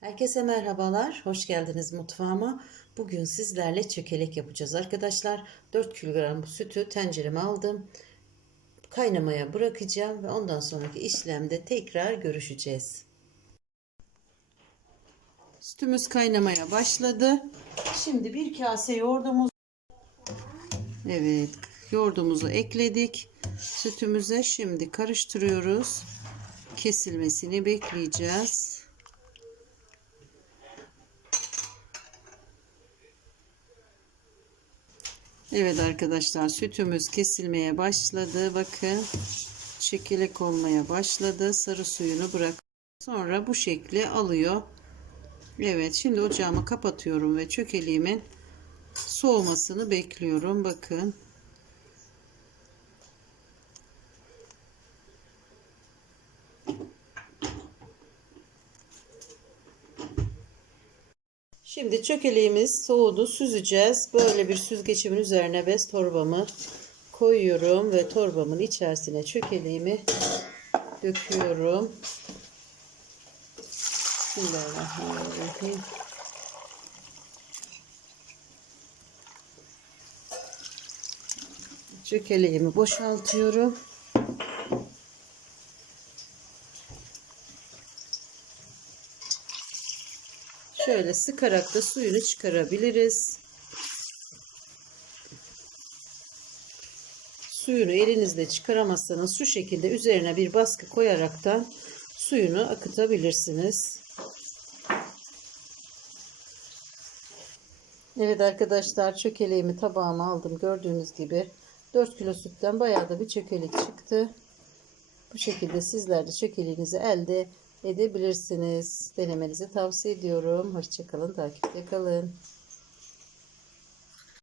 Herkese merhabalar, hoş geldiniz mutfağıma. Bugün sizlerle çökelek yapacağız arkadaşlar. 4 kilogram sütü tencereme aldım. Kaynamaya bırakacağım ve ondan sonraki işlemde tekrar görüşeceğiz. Sütümüz kaynamaya başladı. Şimdi bir kase yoğurdumuz. Evet, yoğurdumuzu ekledik. Sütümüze şimdi karıştırıyoruz. Kesilmesini bekleyeceğiz. Evet arkadaşlar sütümüz kesilmeye başladı. Bakın çekirdek olmaya başladı. Sarı suyunu bırak. Sonra bu şekli alıyor. Evet şimdi ocağımı kapatıyorum ve çökeliğimin soğumasını bekliyorum. Bakın. Şimdi çökeleğimiz soğudu. Süzeceğiz. Böyle bir süzgecimin üzerine bez torbamı koyuyorum ve torbamın içerisine çökeleğimi döküyorum. Bismillahirrahmanirrahim. Çökeleğimi boşaltıyorum. Şöyle sıkarak da suyunu çıkarabiliriz. Suyunu elinizle çıkaramazsanız şu şekilde üzerine bir baskı koyaraktan suyunu akıtabilirsiniz. Evet arkadaşlar çökeleğimi tabağıma aldım. Gördüğünüz gibi 4 kilo sütten bayağı da bir çökelek çıktı. Bu şekilde sizler de çökeleğinizi elde edebilirsiniz. Denemenizi tavsiye ediyorum. Hoşçakalın, takipte kalın.